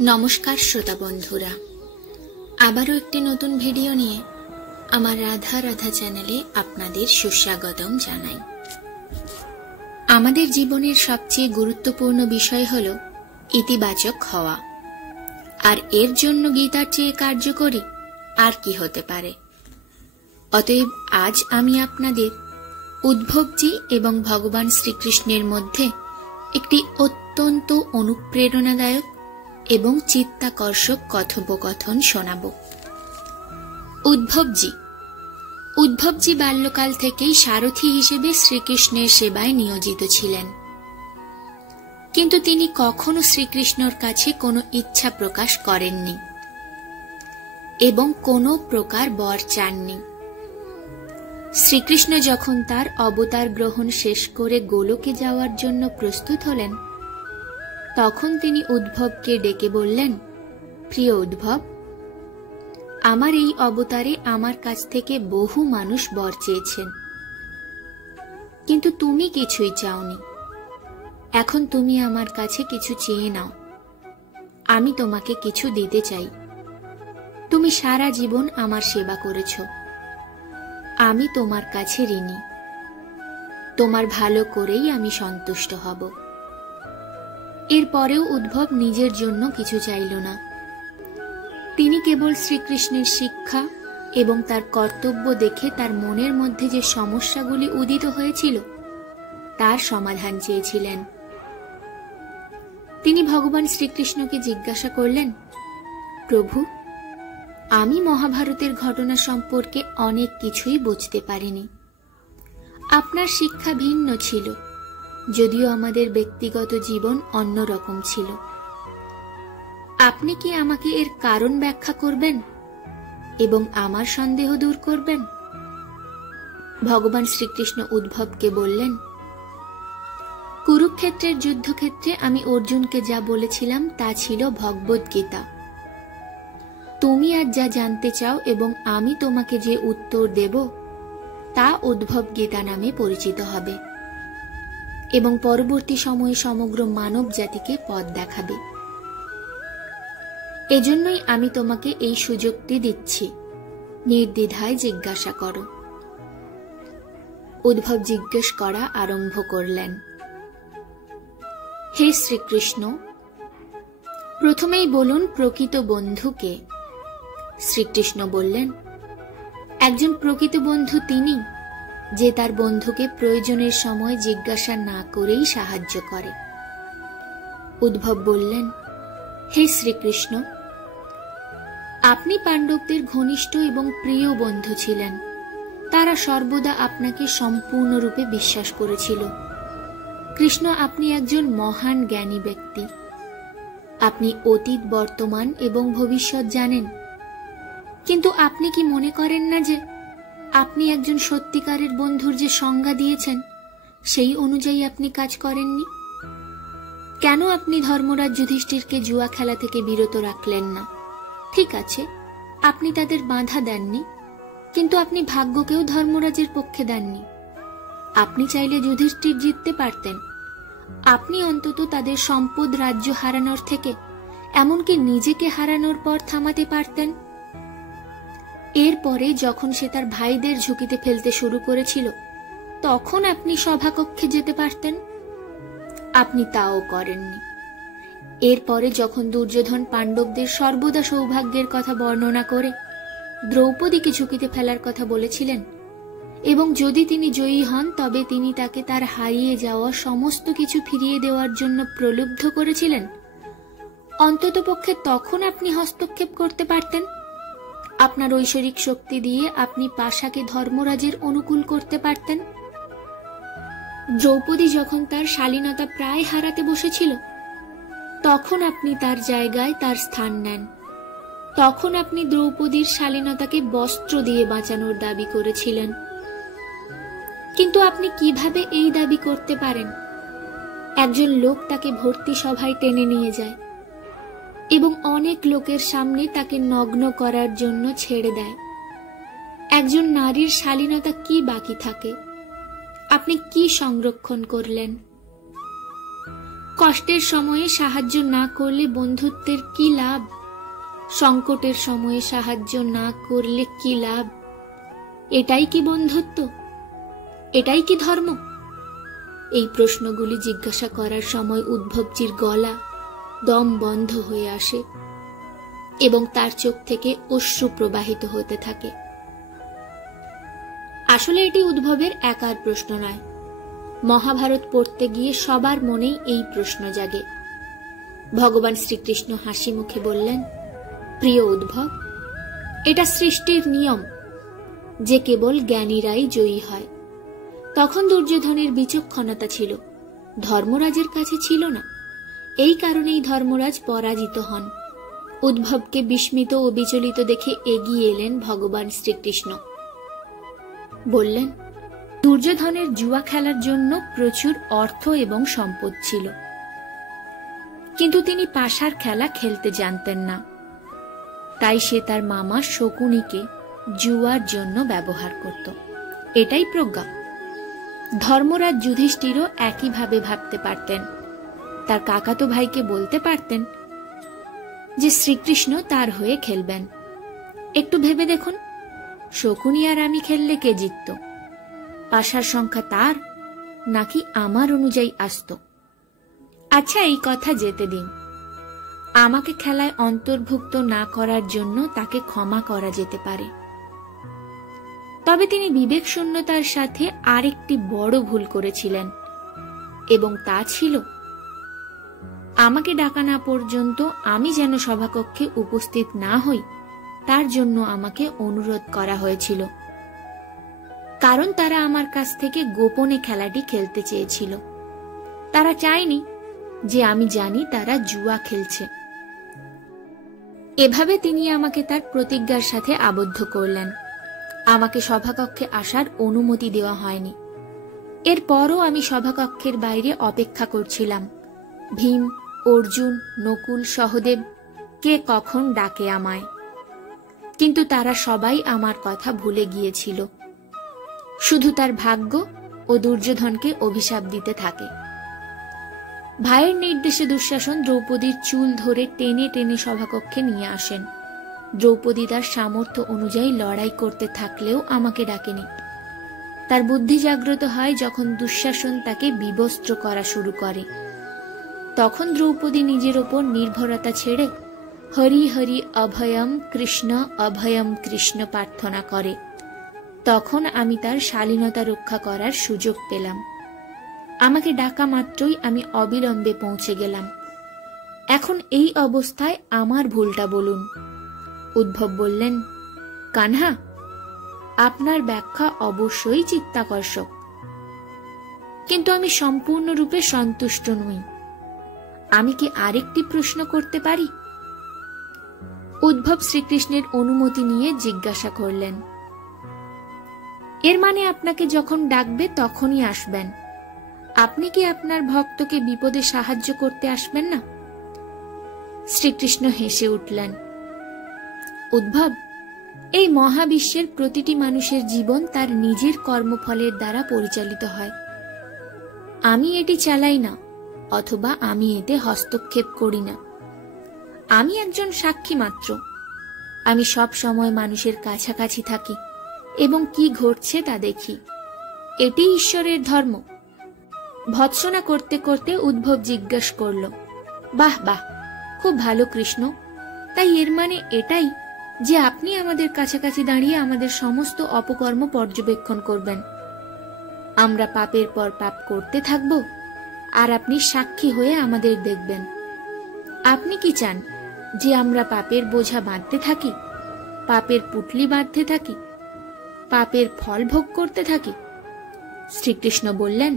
नमस्कार श्रोता बंधुरा आबारो एकटी नतून भिडियो निये आमार राधा राधा चैनेले आपनादेर सुस्वागतम जानाई। आमादेर जीवनेर सबचेये गुरुत्वपूर्ण विषय हलो इतिबाचक हवा, आर एर जोन्नो गीतार चेये कार्यकरी आर कि होते पारे। अतएव आज आमी आपनादेर उद्भवजी एवं भगवान श्रीकृष्णेर मध्ये एकटी अत्यंत अनुप्रेरणादायक एवं चित्ताकर्षक कथोपकथन शोनाबो। उद्भवजी बाल्यकाल थेकेई सारथी हिसेबे श्रीकृष्णेर सेवाय नियोजित छिलेन, किन्तु तिनि कखनो श्रीकृष्णेर काछे कोनो इच्छा प्रकाश करेननि एवं कोनो प्रकार वर चाननि। श्रीकृष्ण जखन तार अवतार ग्रहण शेष करे गोलोके जाওয়ার জন্য प्रस्तुत हलेन तखन तिनि उद्भवके डेके बोललेन, प्रिय उद्भव, आमार एई अवतारे आमार काछ थेके बहु मानुष वर चेयेछेन, किन्तु तुमी किछुई चाओनि। एखन तुमी आमार काछे किछु चेये नाओ, आमी तोमाके किछु दिते चाइ। तुमी सारा जीवन आमार सेवा करेछो, आमी तोमार काछे ऋणी। तोमार भालो करेई आमी सन्तुष्ट हब। एरपरेও उद्भव निजेर जन्य किछु चाइलो ना। तिनि केवल श्रीकृष्णेर शिक्षा एवं तार कर्तव्य देखे तार मनेर मध्य जे समस्यागुली उदित हयेछिलो तार समाधान चेयेछिलेन। तिनि भगवान श्रीकृष्णके जिज्ञासा करलेन, प्रभु, आमी महाभारतेर घटना सम्पर्के अनेक किछुई बुझते पारिनि। आपनार शिक्षा भिन्न छिलो, যদিও আমাদের ব্যক্তিগত জীবন অন্যরকম ছিল। আপনি কি আমাকে এর কারণ ব্যাখ্যা করবেন এবং আমার সন্দেহ দূর করবেন? ভগবান শ্রীকৃষ্ণ উদ্ধবকে বললেন, কুরুক্ষেত্রের যুদ্ধক্ষেত্রে আমি অর্জুনকে যা বলেছিলাম তা ছিল ভগবদ্গীতা। তুমি আজ যা জানতে চাও এবং আমি তোমাকে যে উত্তর দেব তা উদ্ভব গীতা নামে পরিচিত হবে এবং পরবর্তী সময়ে সমগ্র মানব জাতিকে পথ দেখাবে। এজন্যই আমি তোমাকে এই সুযোগটি দিচ্ছি, নির্দ্বিধায় জিজ্ঞাসা করো। উদ্ভব জিজ্ঞেস করা আরম্ভ করলেন, হে শ্রীকৃষ্ণ, প্রথমেই বলুন প্রকৃত বন্ধু কে? শ্রীকৃষ্ণ বললেন, একজন প্রকৃত বন্ধু তিনি যে তার বন্ধুকে প্রয়োজনের সময় জিজ্ঞাসা না করেই সাহায্য করে। উদ্ভব বললেন, হে শ্রীকৃষ্ণ, আপনি পাণ্ডবদের ঘনিষ্ঠ এবং প্রিয় বন্ধু ছিলেন। তারা সর্বদা আপনাকে সম্পূর্ণরূপে বিশ্বাস করেছিল। কৃষ্ণ, আপনি একজন মহান জ্ঞানী ব্যক্তি। আপনি অতীত, বর্তমান এবং ভবিষ্যৎ জানেন, কিন্তু আপনি কি মনে করেন না যে আপনি একজন সত্যিকারের বন্ধুর যে সংজ্ঞা দিয়েছেন সেই অনুযায়ী আপনি কাজ করেননি? কেন আপনি ধর্মরাজ যুধিষ্ঠিরকে জুয়া খেলা থেকে বিরত রাখলেন না? ঠিক আছে, আপনি তাদের বাধা দেননি, কিন্তু আপনি ভাগ্যকেও ধর্মরাজের পক্ষে দেননি। আপনি চাইলে যুধিষ্ঠির জিততে পারতেন। আপনি অন্তত তাদের সম্পদ, রাজ্য হারানোর থেকে এমনকি নিজেকে হারানোর পর থামাতে পারতেন। এরপরে যখন সে তার ভাইদের ঝুঁকিতে ফেলতে শুরু করেছিল তখন আপনি সভাকক্ষে যেতে পারতেন। আপনি তাও করেননি। এরপরে যখন দুর্যোধন পাণ্ডবদের সর্বদা সৌভাগ্যের কথা বর্ণনা করে দ্রৌপদীকে ঝুঁকিতে ফেলার কথা বলেছিলেন এবং যদি তিনি জয়ী হন তবে তিনি তাকে তার হারিয়ে যাওয়া সমস্ত কিছু ফিরিয়ে দেওয়ার জন্য প্রলুব্ধ করেছিলেন, অন্ততপক্ষে তখন আপনি হস্তক্ষেপ করতে পারতেন। আপনার ঐশ্বরিক শক্তি দিয়ে আপনি পাশাকে ধর্মরাজের অনুকূল করতে পারতেন। দ্রৌপদী যখন তার শালীনতা প্রায় হারাতে বসেছিল তখন আপনি তার জায়গায় তার স্থান নেন। তখন আপনি দ্রৌপদীর শালীনতাকে বস্ত্র দিয়ে বাঁচানোর দাবি করেছিলেন। কিন্তু আপনি কিভাবে এই দাবি করতে পারেন? একজন লোক তাকে ভর্তি সভায় টেনে নিয়ে যায় এবং অনেক লোকের সামনে তাকে নগ্ন করার জন্য ছেড়ে দেয়। একজন নারীর শালীনতা কি বাকি থাকে? আপনি কি সংরক্ষণ করলেন? কষ্টের সময়ে সাহায্য না করলে বন্ধুত্বের কি লাভ? সংকটের সময়ে সাহায্য না করলে কি লাভ? এটাই কি বন্ধুত্ব? এটাই কি ধর্ম? এই প্রশ্নগুলি জিজ্ঞাসা করার সময় উদ্ভবজির গলা দম বন্ধ হয়ে আসে এবং তার চোখ থেকে অশ্রু প্রবাহিত হতে থাকে। আসলে এটি উদ্ভবের একার প্রশ্ন নয়। মহাভারত পড়তে গিয়ে সবার মনেই এই প্রশ্ন জাগে। ভগবান শ্রীকৃষ্ণ হাসি মুখে বললেন, প্রিয় উদ্ভব, এটা সৃষ্টির নিয়ম যে কেবল জ্ঞানীরাই জয়ী হয়। তখন দুর্যোধনের বিচক্ষণতা ছিল, ধর্মরাজের কাছে ছিল না। এই কারণেই ধর্মরাজ পরাজিত হন। উদ্ভবকে বিস্মিত ও বিচলিত দেখে এগিয়ে এলেন ভগবান শ্রীকৃষ্ণ। বললেন, দুর্যোধনের জুয়া খেলার জন্য প্রচুর অর্থ এবং সম্পদ ছিল, কিন্তু তিনি পাশার খেলা খেলতে জানতেন না। তাই সে তার মামা শকুনিকে জুয়ার জন্য ব্যবহার করত। এটাই প্রজ্ঞা। ধর্মরাজ যুধিষ্ঠিরও একইভাবে ভাবতে পারতেন। তার কাকাতো ভাইকে বলতে পারতেন যে শ্রীকৃষ্ণ তার হয়ে খেলবেন। একটু ভেবে দেখুন, শকুনি আর আমি খেললে কে জিতত? পাশার সংখ্যা তার নাকি আমার অনুযায়ী আসত? আচ্ছা, এই কথা যেতে দিন। আমাকে খেলায় অন্তর্ভুক্ত না করার জন্য তাকে ক্ষমা করা যেতে পারে। তবে তিনি বিবেক শূন্যতার সাথে আরেকটি বড় ভুল করেছিলেন, এবং তা ছিল আমাকে ডাকা না পর্যন্ত আমি যেন সভাকক্ষে উপস্থিত না হই, তার জন্য আমাকে অনুরোধ করা হয়েছিল। কারণ তারা আমার কাছ থেকে গোপনে খেলাটি খেলতে চেয়েছিল। তারা চায়নি যে আমি জানি তারা জুয়া খেলছে। এভাবে তিনি আমাকে তার প্রতিজ্ঞার সাথে আবদ্ধ করলেন। আমাকে সভাকক্ষে আসার অনুমতি দেওয়া হয়নি। এরপরও আমি সভাকক্ষের বাইরে অপেক্ষা করছিলাম ভীম, অর্জুন, নকুল, সহদেব কে কখন ডাকে আমায়। কিন্তু তারা সবাই আমার কথা ভুলে গিয়েছিল। শুধু তার ভাগ্য ও দুর্যোধনকে অভিশাপ দিতে থাকে। ভাইয়ের নির্দেশে দুঃশাসন দ্রৌপদীর চুল ধরে টেনে টেনে সভাকক্ষে নিয়ে আসেন। দ্রৌপদী তার সামর্থ্য অনুযায়ী লড়াই করতে থাকলেও আমাকে ডাকেনি। তার বুদ্ধি জাগ্রত হয় যখন দুঃশাসন তাকে বিবস্ত্র করা শুরু করে। তখন দ্রৌপদী নিজের ওপর নির্ভরতা ছেড়ে হরি হরি অভয়ম কৃষ্ণ প্রার্থনা করে। তখন আমি তার শালীনতা রক্ষা করার সুযোগ পেলাম। আমাকে ডাকা মাত্রই আমি অবিলম্বে পৌঁছে গেলাম। এখন এই অবস্থায় আমার ভুলটা বলুন। উদ্ভব বললেন, কানহা, আপনার ব্যাখ্যা অবশ্যই চিত্তাকর্ষক, কিন্তু আমি সম্পূর্ণরূপে সন্তুষ্ট নই। আমি কি আরেকটি প্রশ্ন করতে পারি? উদ্ভব শ্রীকৃষ্ণের অনুমতি নিয়ে জিজ্ঞাসা করলেন, এর মানে আপনাকে যখন ডাকবে তখনই আসবেন। আপনি কি আপনার ভক্তকে বিপদে সাহায্য করতে আসবেন না? শ্রীকৃষ্ণ হেসে উঠলেন, উদ্ভব, এই মহাবিশ্বের প্রতিটি মানুষের জীবন তার নিজের কর্মফলের দ্বারা পরিচালিত হয়। আমি এটি চালাই না, অথবা আমি এতে হস্তক্ষেপ করি না। আমি একজন সাক্ষী মাত্র। আমি সব সময় মানুষের কাছাকাছি থাকি এবং কি ঘটছে তা দেখি। এটি ঈশ্বরের ধর্ম। ভৎসনা করতে করতে উদ্ভব জিজ্ঞাসা করল, বাহ বাহ, খুব ভালো কৃষ্ণ। তাই এর মানে এটাই যে আপনি আমাদের কাছাকাছি দাঁড়িয়ে আমাদের সমস্ত অপকর্ম পর্যবেক্ষণ করবেন। আমরা পাপের পর পাপ করতে থাকব, আর আপনি সাক্ষী হয়ে আমাদের দেখবেন। আপনি কি চান যে আমরা পাপের বোঝা বাঁধতে থাকি, পাপের পুটলি বাঁধতে থাকি, পাপের ফল ভোগ করতে থাকি? শ্রীকৃষ্ণ বললেন,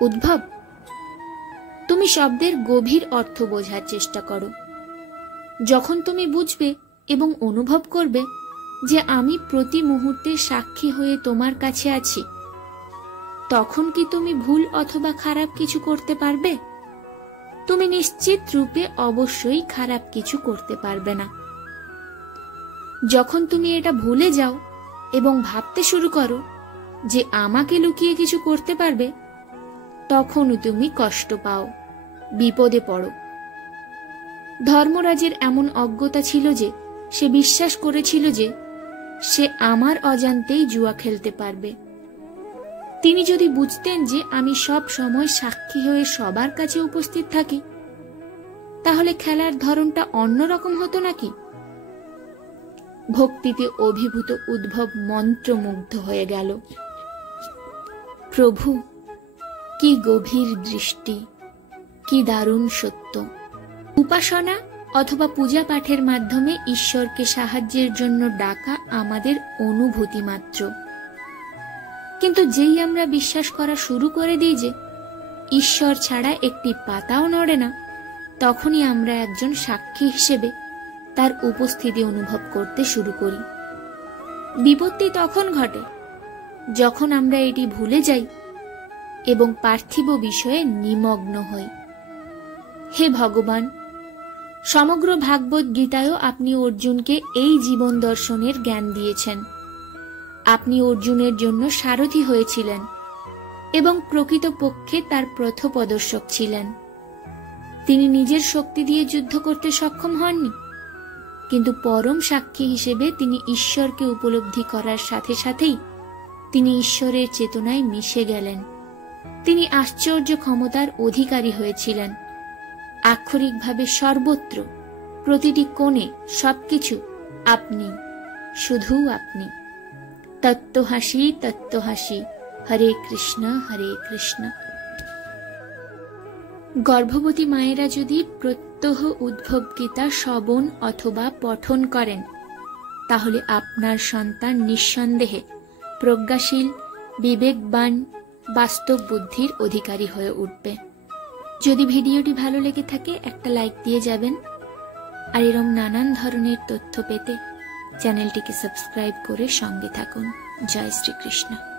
উদ্ভব, তুমি শব্দের গভীর অর্থ বোঝার চেষ্টা করো। যখন তুমি বুঝবে এবং অনুভব করবে যে আমি প্রতি মুহূর্তে সাক্ষী হয়ে তোমার কাছে আছি, তখন কি তুমি ভুল অথবা খারাপ কিছু করতে পারবে? তুমি নিশ্চিত রূপে অবশ্যই খারাপ কিছু করতে পারবে না। যখন তুমি এটা ভুলে যাও এবং ভাবতে শুরু করো যে আমাকে লুকিয়ে কিছু করতে পারবে, তখনও তুমি কষ্ট পাও। বিপদে পড়ো। ধর্মরাজের এমন অজ্ঞতা ছিল যে সে বিশ্বাস করেছিল যে সে আমার অজান্তেই জুয়া খেলতে পারবে। তিনি যদি বুঝতেন যে আমি সব সময় সাক্ষী হয়ে সবার কাছে উপস্থিত থাকি, তাহলে খেলার ধরনটা অন্যরকম হতো নাকি? ভক্তিতে অভিভূত উদ্ভব মন্ত্রমুগ্ধ হয়ে গেল। প্রভু, কি গভীর দৃষ্টি, কি দারুণ সত্য! উপাসনা অথবা পূজা পাঠের মাধ্যমে ঈশ্বরকে সাহায্যের জন্য ডাকা আমাদের অনুভূতি মাত্র। কিন্তু যেই আমরা বিশ্বাস করা শুরু করে দিই যে ঈশ্বর ছাড়া একটি পাতাও নড়ে না, তখনই আমরা একজন সাক্ষী হিসেবে তার উপস্থিতি অনুভব করতে শুরু করি। বিপত্তি তখন ঘটে যখন আমরা এটি ভুলে যাই এবং পার্থিব বিষয়ে নিমগ্ন হই। হে ভগবান, সমগ্র ভাগবত গীতায়ও আপনি অর্জুনকে এই জীবন দর্শনের জ্ঞান দিয়েছেন। আপনি অর্জুনের জন্য সারথি হয়েছিলেন এবং প্রকৃতপক্ষে তার পথপ্রদর্শক ছিলেন। তিনি নিজের শক্তি দিয়ে যুদ্ধ করতে সক্ষম হননি, কিন্তু পরম সাক্ষী হিসেবে তিনি ঈশ্বরকে উপলব্ধি করার সাথে সাথেই তিনি ঈশ্বরের চেতনায় মিশে গেলেন। তিনি আশ্চর্য ক্ষমতার অধিকারী হয়েছিলেন। আক্ষরিকভাবে সর্বত্র, প্রতিটি কোণে, সবকিছু আপনি, শুধু আপনি। তত্ত্বহাসি তত্ত্বহাসি, হরে কৃষ্ণ হরে কৃষ্ণ। গর্ভবতী মায়েরা যদি প্রত্যহ উদ্ভব গীতা শ্রবণ অথবা পঠন করেন, তাহলে আপনার সন্তান নিঃসন্দেহে প্রজ্ঞাশীল, বিবেকবান, বাস্তব বুদ্ধির অধিকারী হয়ে উঠবে। যদি ভিডিওটি ভালো লেগে থাকে একটা লাইক দিয়ে যাবেন, আর এরকম নানান ধরনের তথ্য পেতে চ্যানেলটিকে সাবস্ক্রাইব করে সঙ্গে থাকুন। জয় শ্রীকৃষ্ণ।